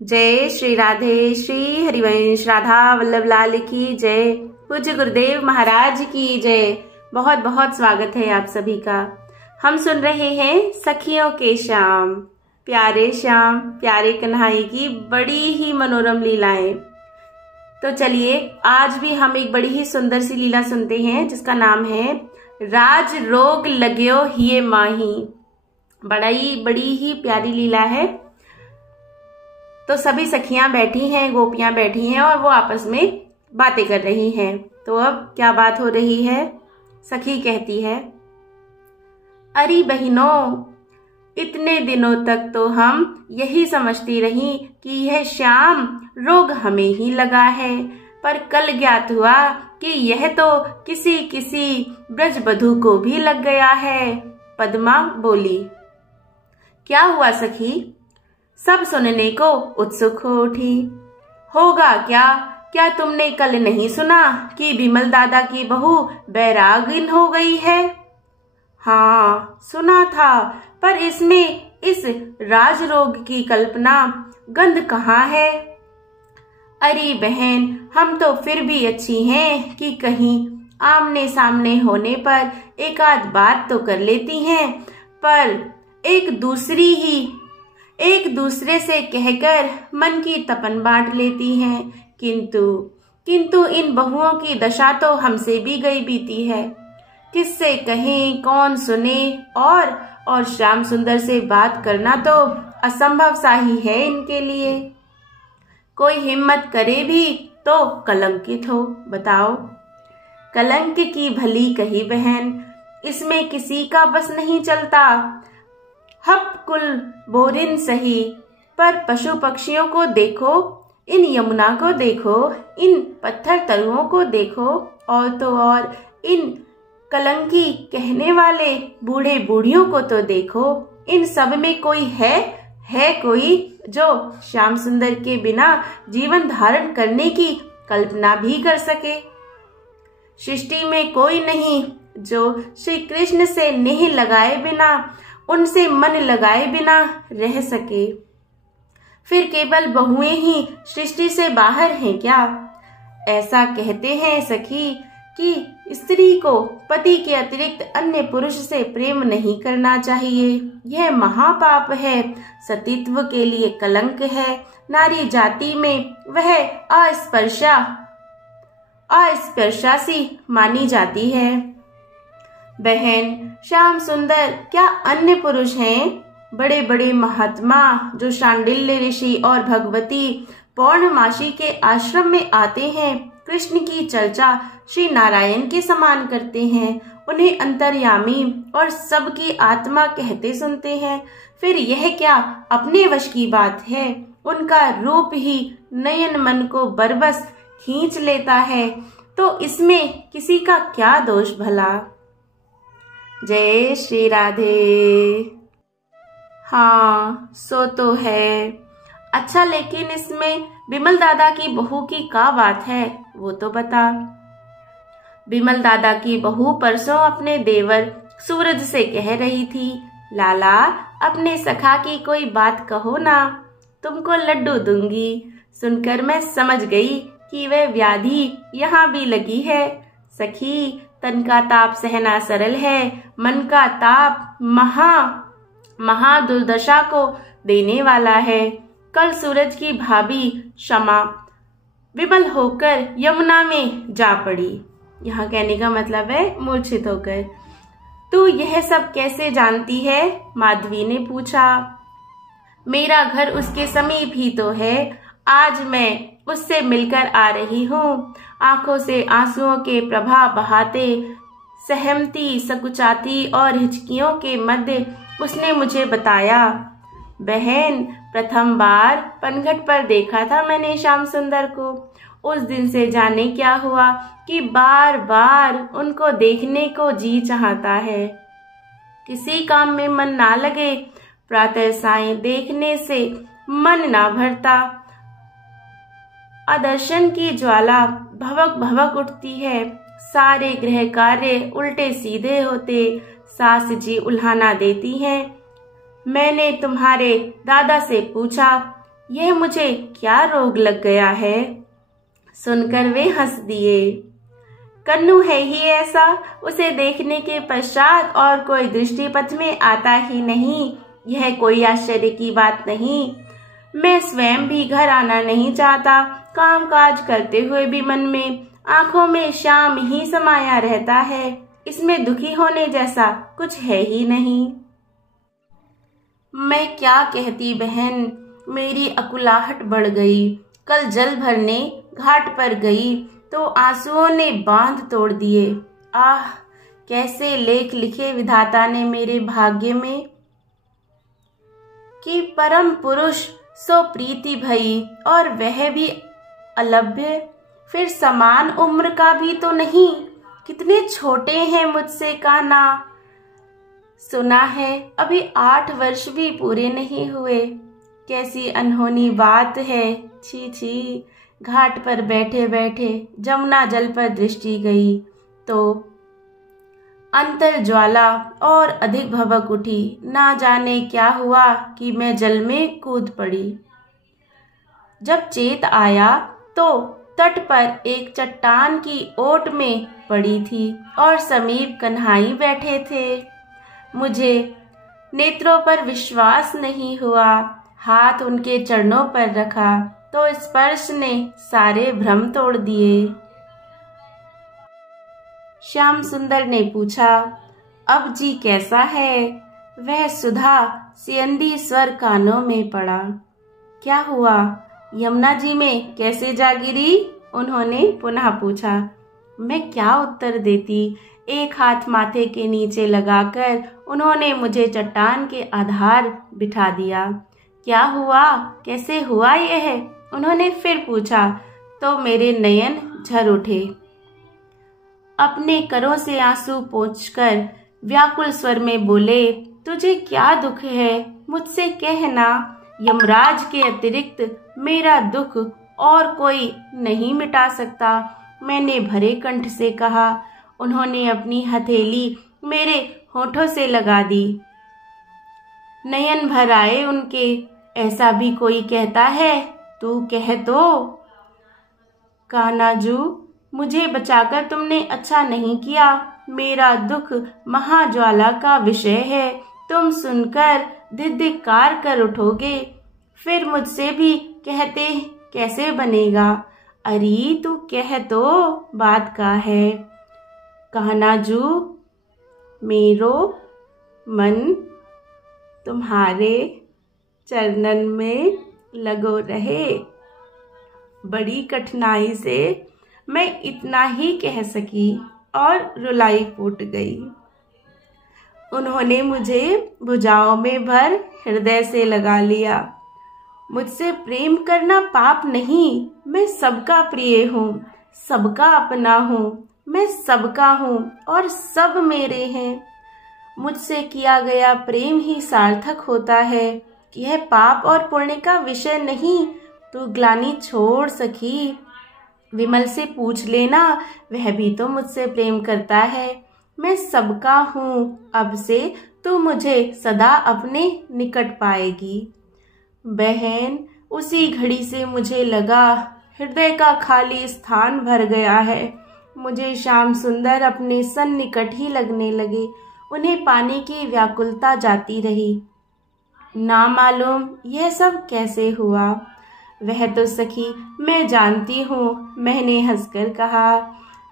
जय श्री राधे श्री हरिवंश राधा वल्लभ लाल की जय। पूज्य गुरुदेव महाराज की जय। बहुत बहुत स्वागत है आप सभी का। हम सुन रहे हैं सखियों के श्याम प्यारे कन्हैया की बड़ी ही मनोरम लीलाएं। तो चलिए आज भी हम एक बड़ी ही सुंदर सी लीला सुनते हैं जिसका नाम है राज रोग लग्यो हिये माही। बड़ी ही प्यारी लीला है। तो सभी सखियां बैठी हैं, गोपियां बैठी हैं और वो आपस में बातें कर रही हैं। तो अब क्या बात हो रही है? सखी कहती है, अरे बहनों, इतने दिनों तक तो हम यही समझती रही कि यह श्याम रोग हमें ही लगा है, पर कल ज्ञात हुआ कि यह तो किसी ब्रजबधू को भी लग गया है। पद्मा बोली, क्या हुआ सखी? सब सुनने को उत्सुक हो उठी। होगा क्या तुमने कल नहीं सुना कि विमल दादा की बहू बैरागिन हो गई है? हाँ सुना था, पर इसमें इस राजरोग की कल्पना गंध कहाँ है? अरे बहन, हम तो फिर भी अच्छी हैं कि कहीं आमने सामने होने पर एक आध बात तो कर लेती हैं, पर एक दूसरे से कहकर मन की तपन बांट लेती हैं। किंतु इन बहुओं की दशा तो हमसे भी गई बीती है। किससे कहें, कौन सुने? और श्याम सुंदर से बात करना तो असंभव सा ही है इनके लिए। कोई हिम्मत करे भी तो कलंकित हो। बताओ, कलंक की भली कही बहन, इसमें किसी का बस नहीं चलता। हप कुल बोरिन सही, पर पशु पक्षियों को देखो, इन यमुना को देखो, इन पत्थर तरुओं को देखो, और तो और इन कलंकी कहने वाले बूढ़े बूढ़ियों को तो देखो। इन सब में कोई है कोई जो श्याम सुंदर के बिना जीवन धारण करने की कल्पना भी कर सके? सृष्टि में कोई नहीं जो श्री कृष्ण से नेह लगाए बिना, उनसे मन लगाए बिना रह सके। फिर केवल बहुएं ही सृष्टि से बाहर हैं क्या? ऐसा कहते हैं सखी कि स्त्री को पति के अतिरिक्त अन्य पुरुष से प्रेम नहीं करना चाहिए। यह महापाप है, सतीत्व के लिए कलंक है। नारी जाति में वह अस्पृश्यासी मानी जाती है। बहन, श्याम सुंदर क्या अन्य पुरुष हैं? बड़े बड़े महात्मा जो शांडिल्य ऋषि और भगवती पौर्णमासी के आश्रम में आते हैं, कृष्ण की चर्चा श्री नारायण के समान करते हैं, उन्हें अंतर्यामी और सबकी आत्मा कहते सुनते हैं। फिर यह क्या अपने वश की बात है? उनका रूप ही नयन मन को बरबस खींच लेता है, तो इसमें किसी का क्या दोष भला? जय श्री राधे। हाँ सो तो है। अच्छा, लेकिन इसमें विमल दादा की बहू की क्या बात है, वो तो बता। विमल दादा की बहू परसों अपने देवर सूरज से कह रही थी, लाला अपने सखा की कोई बात कहो ना, तुमको लड्डू दूंगी। सुनकर मैं समझ गई कि वह व्याधि यहाँ भी लगी है। सखी, तन का ताप सहना सरल है, मन का ताप महा दुर्दशा को देने वाला है। कल सूरज की भाभी क्षमा विमल होकर यमुना में जा पड़ी। यहाँ कहने का मतलब है मूर्छित होकर। तू यह सब कैसे जानती है? माधवी ने पूछा। मेरा घर उसके समीप ही तो है। आज मैं उससे मिलकर आ रही हूँ। आंखों से आंसुओं के प्रवाह बहाते, सहमती, सकुचाती और हिचकियों के मध्य उसने मुझे बताया, बहन प्रथम बार पनघट पर देखा था मैंने श्याम सुंदर को। उस दिन से जाने क्या हुआ कि बार बार उनको देखने को जी चाहता है। किसी काम में मन ना लगे, प्रातः सायं देखने से मन ना भरता। आदर्शन की ज्वाला भवक उठती है। सारे गृह कार्य उल्टे सीधे होते। सास जी उल्हाना देती हैं। मैंने तुम्हारे दादा से पूछा यह मुझे क्या रोग लग गया है। सुनकर वे हंस दिए। कन्नू है ही ऐसा, उसे देखने के पश्चात और कोई दृष्टि पथ में आता ही नहीं। यह कोई आश्चर्य की बात नहीं। मैं स्वयं भी घर आना नहीं चाहता। कामकाज करते हुए भी मन में, आंखों में श्याम ही समाया रहता है। इसमें दुखी होने जैसा कुछ है ही नहीं। मैं क्या कहती बहन, मेरी अकुलाहट बढ़ गई। कल जल भरने घाट पर गई तो आंसुओं ने बांध तोड़ दिए। आह, कैसे लेख लिखे विधाता ने मेरे भाग्य में कि परम पुरुष सो प्रीति भई, और वह भी अलभ्य, फिर समान उम्र का भी तो नहीं। कितने छोटे हैं मुझसे कान्हा। सुना है अभी 8 वर्ष भी पूरे नहीं हुए। कैसी अनहोनी बात है। छी छी। घाट पर बैठे बैठे जमुना जल पर दृष्टि गई तो अंतर ज्वाला और अधिक भभक उठी। ना जाने क्या हुआ कि मैं जल में कूद पड़ी। जब चेत आया तो तट पर एक चट्टान की ओट में पड़ी थी और समीप कन्हाई बैठे थे। मुझे नेत्रों पर विश्वास नहीं हुआ। हाथ उनके चरणों पर रखा तो स्पर्श ने सारे भ्रम तोड़ दिए। श्याम सुंदर ने पूछा, अब जी कैसा है? वह सुधा सियंदी स्वर कानों में पड़ा। क्या हुआ? यमुना जी में कैसे जा गिरी? उन्होंने पुनः पूछा। मैं क्या उत्तर देती। एक हाथ माथे के नीचे लगाकर उन्होंने मुझे चट्टान के आधार बिठा दिया। क्या हुआ? कैसे हुआ यह? उन्होंने फिर पूछा तो मेरे नयन झर उठे। अपने करों से आंसू पोंछकर व्याकुल स्वर में बोले, तुझे क्या दुख है? मुझसे कहना। यमराज के अतिरिक्त मेरा दुख और कोई नहीं मिटा सकता। मैंने भरे कंठ से कहा। उन्होंने अपनी हथेली मेरे होठों से लगा दी। नयन भर आए उनके। ऐसा भी कोई कहता है? तू कह तो। कान्हाजू, मुझे बचाकर तुमने अच्छा नहीं किया। मेरा दुख महाज्वाला का विषय है। तुम सुनकर धिक्कार कर उठोगे। फिर मुझसे भी कहते कैसे बनेगा? अरे तू कह तो, बात का है। कान्हाजू, मेरो मन तुम्हारे चरणन में लगो रहे। बड़ी कठिनाई से मैं इतना ही कह सकी और रुलाई फूट गई। उन्होंने मुझे भुजाओं में भर हृदय से लगा लिया। मुझसे प्रेम करना पाप नहीं। मैं सबका प्रिय हूँ, सबका अपना हूँ। मैं सबका हूँ और सब मेरे हैं। मुझसे किया गया प्रेम ही सार्थक होता है। यह पाप और पुण्य का विषय नहीं। तू ग्लानि छोड़ सखी। विमल से पूछ लेना, वह भी तो मुझसे प्रेम करता है। मैं सबका हूँ। अब से तू मुझे सदा अपने निकट पाएगी। बहन, उसी घड़ी से मुझे लगा हृदय का खाली स्थान भर गया है। मुझे श्याम सुंदर अपने सन्निकट ही लगने लगे। उन्हें पाने की व्याकुलता जाती रही। ना मालूम यह सब कैसे हुआ। वह तो सखी मैं जानती हूँ, मैंने हंसकर कहा।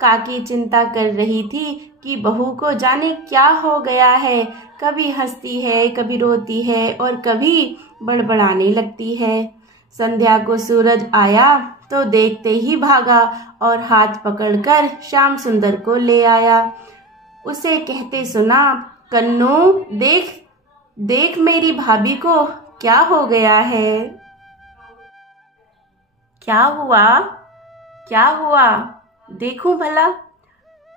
काकी चिंता कर रही थी कि बहू को जाने क्या हो गया है। कभी हंसती है, कभी रोती है और कभी बड़बड़ाने लगती है। संध्या को सूरज आया तो देखते ही भागा और हाथ पकड़कर श्याम सुंदर को ले आया। उसे कहते सुना, कन्नू देख देख मेरी भाभी को क्या हो गया है। क्या हुआ? क्या हुआ? देखूं भला।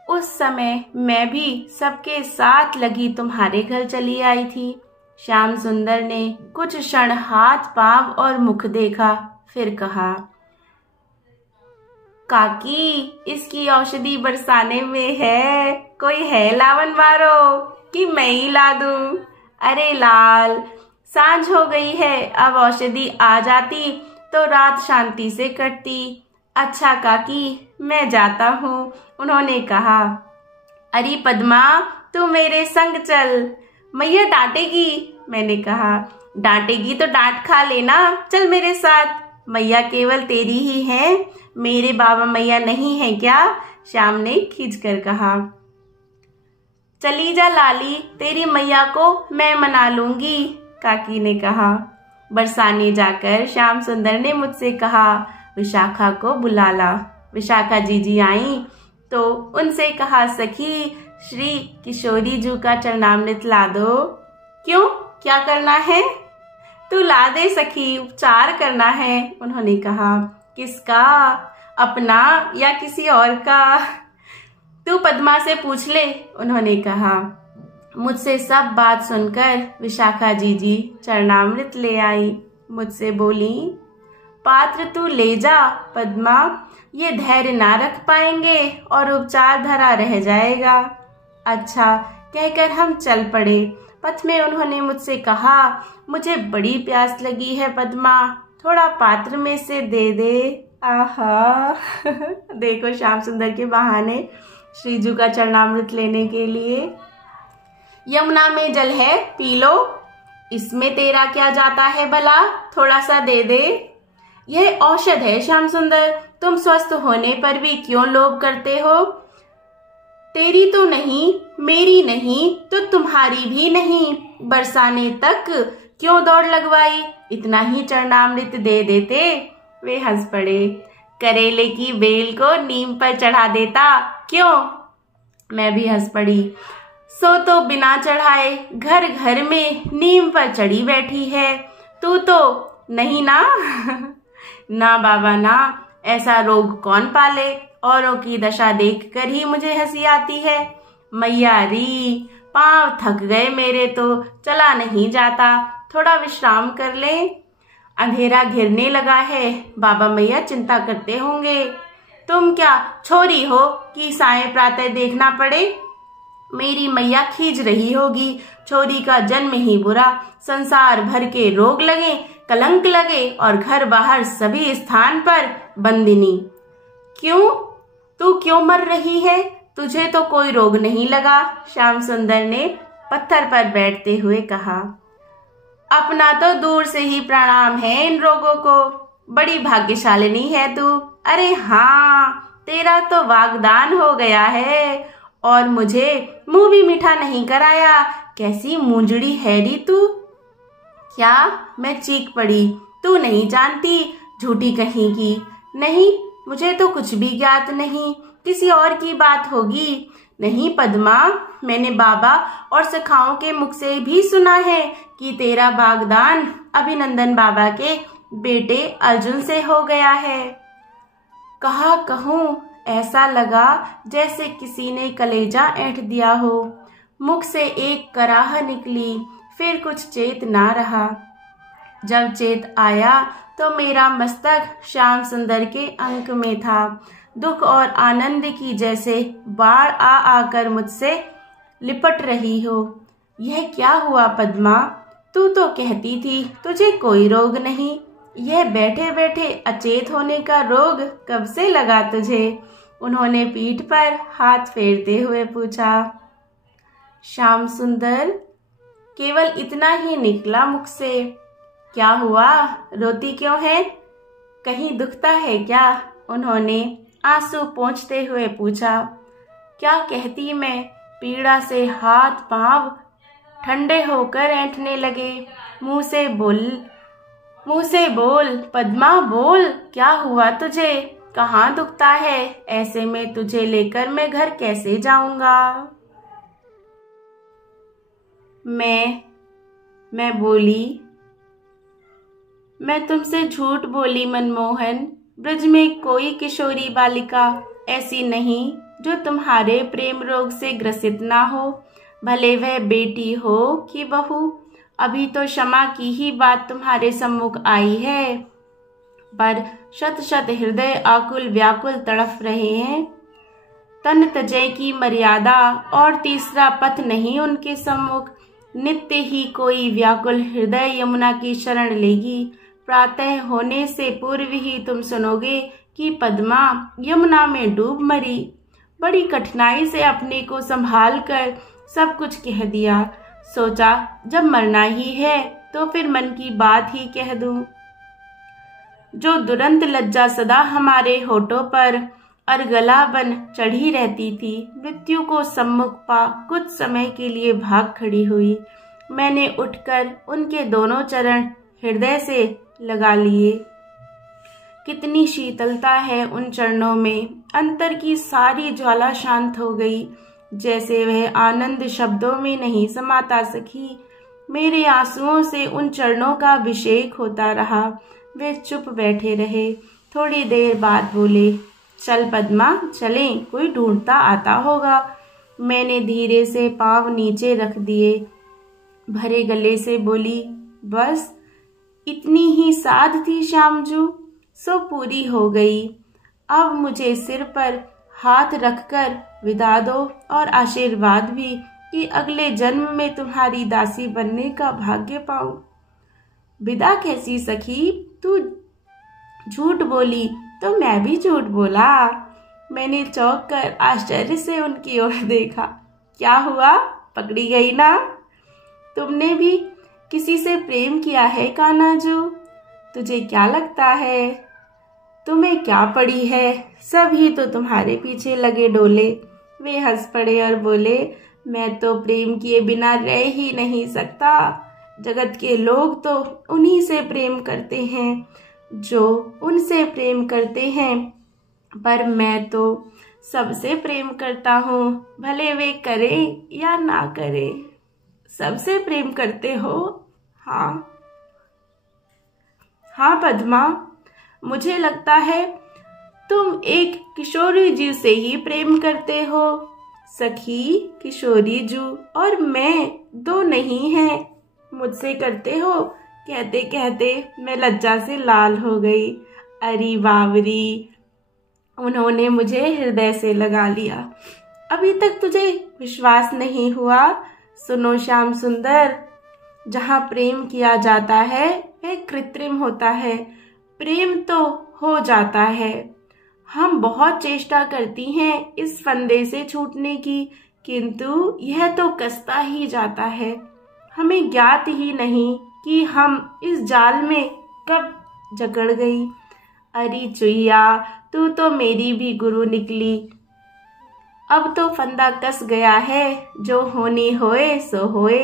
उस समय मैं भी सबके साथ लगी तुम्हारे घर चली आई थी। श्याम सुंदर ने कुछ क्षण हाथ पांव और मुख देखा, फिर कहा, काकी इसकी औषधि बरसाने में है। कोई है लावन मारो कि मैं ही ला दूं? अरे लाल, सांझ हो गई है, अब औषधि आ जाती तो रात शांति से कटती। अच्छा काकी, मैं जाता हूँ, उन्होंने कहा। अरे पद्मा, तू मेरे संग चल, मैया डांटेगी, मैंने कहा। डांटेगी तो डांट खा लेना, चल मेरे साथ। मैया केवल तेरी ही है, मेरे बाबा मैया नहीं है क्या? श्याम ने खींच कर कहा। चली जा लाली, तेरी मैया को मैं मना लूंगी, काकी ने कहा। बरसाने जाकर श्याम सुंदर ने मुझसे कहा, विशाखा को बुला ला। विशाखा जीजी आई तो उनसे कहा, सखी श्री किशोरी जी का चरणामृत ला दो। क्यों, क्या करना है? तू ला दे सखी, उपचार करना है, उन्होंने कहा। किसका, अपना या किसी और का? तू पद्मा से पूछ ले, उन्होंने कहा। मुझसे सब बात सुनकर विशाखा जीजी चरणामृत ले आई। मुझसे बोली, पात्र तू ले जा पद्मा, ये धैर्य ना रख पाएंगे और उपचार धरा रह जाएगा। अच्छा कहकर हम चल पड़े। पथ में उन्होंने मुझसे कहा, मुझे बड़ी प्यास लगी है पद्मा, थोड़ा पात्र में से दे दे। आहा देखो श्याम सुंदर के बहाने श्रीजू का चरणामृत लेने के लिए। यमुना में जल है, पी लो, इसमें तेरा क्या जाता है भला, थोड़ा सा दे दे। यह औषध है श्याम सुंदर, तुम स्वस्थ होने पर भी क्यों लोभ करते हो? तेरी तो नहीं, मेरी नहीं तो तुम्हारी भी नहीं, बरसाने तक क्यों दौड़ लगवाई, इतना ही चरणामृत दे देते। वे हंस पड़े। करेले की बेल को नीम पर चढ़ा देता, क्यों? मैं भी हंस पड़ी। सो तो बिना चढ़ाए घर घर में नीम पर चढ़ी बैठी है, तू तो नहीं ना? ना बाबा ना, ऐसा रोग कौन पाले, औरों की दशा देखकर ही मुझे हंसी आती है। मैया री, पांव थक गए मेरे तो चला नहीं जाता, थोड़ा विश्राम कर ले। अंधेरा घिरने लगा है, बाबा मैया चिंता करते होंगे। तुम क्या छोरी हो कि सायं प्रातः देखना पड़े? मेरी मैया खींच रही होगी, छोरी का जन्म ही बुरा, संसार भर के रोग लगे, कलंक लगे और घर बाहर सभी स्थान पर बंदिनी। क्यों, तू क्यों मर रही है? तुझे तो कोई रोग नहीं लगा, श्याम सुंदर ने पत्थर पर बैठते हुए कहा। अपना तो दूर से ही प्रणाम है इन रोगों को, बड़ी भाग्यशालिनी है तू। अरे हाँ, तेरा तो वागदान हो गया है और मुझे मुंह भी मीठा नहीं कराया। कैसी मूंजड़ी है री तू। क्या? मैं चीख पड़ी। तू नहीं जानती, झूठी कहीं की। नहीं, मुझे तो कुछ भी ज्ञात नहीं, किसी और की बात होगी। नहीं पद्मा, मैंने बाबा और सखाओं के मुख से भी सुना है कि तेरा वागदान अभिनंदन बाबा के बेटे अर्जुन से हो गया है। कहा कहूँ, ऐसा लगा जैसे किसी ने कलेजा ऐंठ दिया हो। मुख से एक कराह निकली, फिर कुछ चेत ना रहा। जब चेत आया तो मेरा मस्तक श्याम सुंदर के अंक में था। दुख और आनंद की जैसे बाढ़ आ आकर मुझसे लिपट रही हो। यह क्या हुआ पद्मा? तू तो कहती थी तुझे कोई रोग नहीं, यह बैठे बैठे अचेत होने का रोग कब से लगा तुझे? उन्होंने पीठ पर हाथ फेरते हुए पूछा। श्याम सुंदर, केवल इतना ही निकला मुख से। क्या हुआ, रोती क्यों है? कहीं दुखता है क्या? उन्होंने आंसू पोंछते हुए पूछा। क्या कहती मैं? पीड़ा से हाथ पांव ठंडे होकर ऐंठने लगे। मुंह से बोल पद्मा, बोल, क्या हुआ तुझे? कहाँ दुखता है? ऐसे में तुझे लेकर मैं घर कैसे जाऊंगा? मैं बोली, मैं तुमसे झूठ बोली मनमोहन। ब्रज में कोई किशोरी बालिका ऐसी नहीं जो तुम्हारे प्रेम रोग से ग्रसित ना हो, भले वह बेटी हो कि बहू। अभी तो क्षमा की ही बात तुम्हारे सम्मुख आई है, पर शत शत हृदय आकुल व्याकुल तड़फ रहे हैं। तन तजय की मर्यादा और तीसरा पथ नहीं उनके सम्मुख। नित्य ही कोई व्याकुल हृदय यमुना की शरण लेगी। प्रातः होने से पूर्व ही तुम सुनोगे कि पद्मा यमुना में डूब मरी। बड़ी कठिनाई से अपने को संभाल कर सब कुछ कह दिया। सोचा जब मरना ही है तो फिर मन की बात ही कह दूं। जो दुरंत लज्जा सदा हमारे होठों पर अरगला बन चढ़ी रहती थी, मृत्यु को सम्मुख पा कुछ समय के लिए भाग खड़ी हुई। मैंने उठकर उनके दोनों चरण हृदय से लगा लिए। कितनी शीतलता है उन चरणों में। अंतर की सारी ज्वाला शांत हो गई, जैसे वह आनंद शब्दों में नहीं समाता सखी। मेरे आंसुओं से उन चरणों का अभिषेक होता रहा। वे चुप बैठे रहे। थोड़ी देर बाद बोले, चल पद्मा चलें, कोई ढूंढता आता होगा। मैंने धीरे से पांव नीचे रख दिए। भरे गले से बोली, बस इतनी ही साध थी श्यामजू, सो पूरी हो गई। अब मुझे सिर पर हाथ रखकर विदा दो और आशीर्वाद भी कि अगले जन्म में तुम्हारी दासी बनने का भाग्य पाऊं। विदा कैसी सखी, तू झूठ बोली तो मैं भी झूठ बोला। मैंने चौंक कर आश्चर्य से उनकी ओर देखा। क्या हुआ, पकड़ी गई ना? तुमने भी किसी से प्रेम किया है कान्हाजू? तुझे क्या लगता है, तुम्हें क्या पड़ी है? सब ही तो तुम्हारे पीछे लगे डोले। वे हंस पड़े और बोले, मैं तो प्रेम किए बिना रह ही नहीं सकता। जगत के लोग तो उन्हीं से प्रेम करते हैं जो उनसे प्रेम करते हैं, पर मैं तो सबसे प्रेम करता हूँ, भले वे करे या ना करे। सबसे प्रेम करते हो? हाँ हाँ पद्मा, मुझे लगता है तुम एक किशोरी जीव से ही प्रेम करते हो। सखी, किशोरी जू और मैं दो नहीं हैं। मुझसे करते हो? कहते कहते मैं लज्जा से लाल हो गई। अरे बावरी, उन्होंने मुझे हृदय से लगा लिया। अभी तक तुझे विश्वास नहीं हुआ? सुनो श्याम सुंदर, जहाँ प्रेम किया जाता है वह कृत्रिम होता है, प्रेम तो हो जाता है। हम बहुत चेष्टा करती हैं इस फंदे से छूटने की, किंतु यह तो कसता ही जाता है। हमें ज्ञात ही नहीं कि हम इस जाल में कब जकड़ गई। अरे चुईया, तू तो मेरी भी गुरु निकली। अब तो फंदा कस गया है, जो होनी होए सो होए।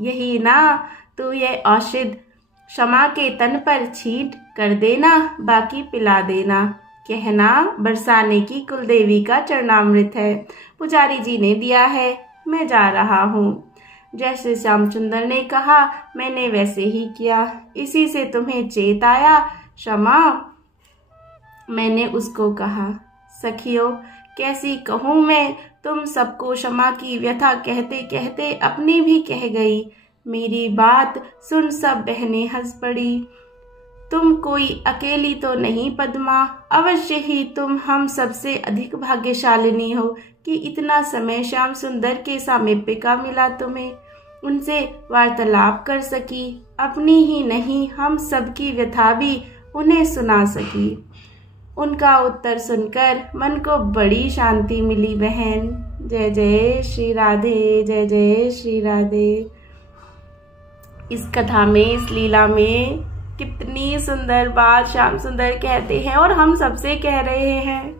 यही ना, तू ये औषध क्षमा के तन पर छींट कर देना, बाकी पिला देना। कहना बरसाने की कुलदेवी का चरणामृत है, पुजारी जी ने दिया है, मैं जा रहा हूँ। जैसे श्यामसुंदर ने कहा मैंने वैसे ही किया। इसी से तुम्हें चेत आया क्षमा? मैंने उसको कहा। सखियों, कैसी कहूँ मैं, तुम सबको क्षमा की व्यथा कहते कहते अपनी भी कह गई। मेरी बात सुन सब बहनें हंस पड़ी। तुम कोई अकेली तो नहीं पद्मा, अवश्य ही तुम हम सबसे अधिक भाग्यशालिनी हो कि इतना समय श्याम सुंदर के सामीप्य का मिला तुम्हें। उनसे वार्तालाप कर सकी, अपनी ही नहीं हम सबकी व्यथा भी उन्हें सुना सकी। उनका उत्तर सुनकर मन को बड़ी शांति मिली बहन। जय जय श्री राधे, जय जय श्री राधे। इस कथा में, इस लीला में कितनी सुंदर बात श्याम सुंदर कहते हैं और हम सबसे कह रहे हैं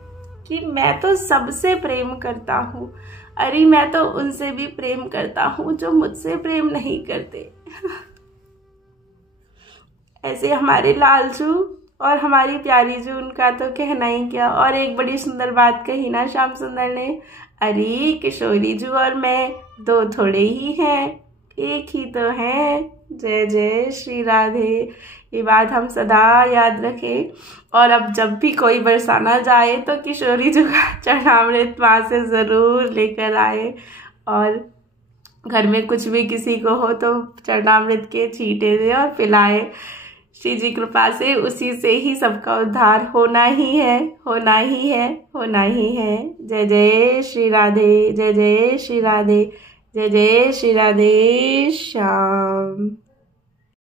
कि मैं तो सबसे प्रेम करता हूँ। अरे मैं तो उनसे भी प्रेम करता हूँ जो मुझसे प्रेम नहीं करते। ऐसे हमारे लालचू और हमारी प्यारी जू, उनका तो कहना ही क्या। और एक बड़ी सुंदर बात कही ना श्याम सुंदर ने, अरे किशोरी जू और मैं दो थोड़े ही हैं, एक ही तो हैं। जय जय श्री राधे। ये बात हम सदा याद रखें। और अब जब भी कोई बरसाना जाए तो किशोरी जू का चरणामृत वहाँ से ज़रूर लेकर आए। और घर में कुछ भी किसी को हो तो चरणामृत के छींटे दे और पिलाए। श्री जी कृपा से उसी से ही सबका उद्धार होना ही है, होना ही है, होना ही है। जय जय श्री राधे, जय जय श्री राधे। जय जय श्री राधे श्याम।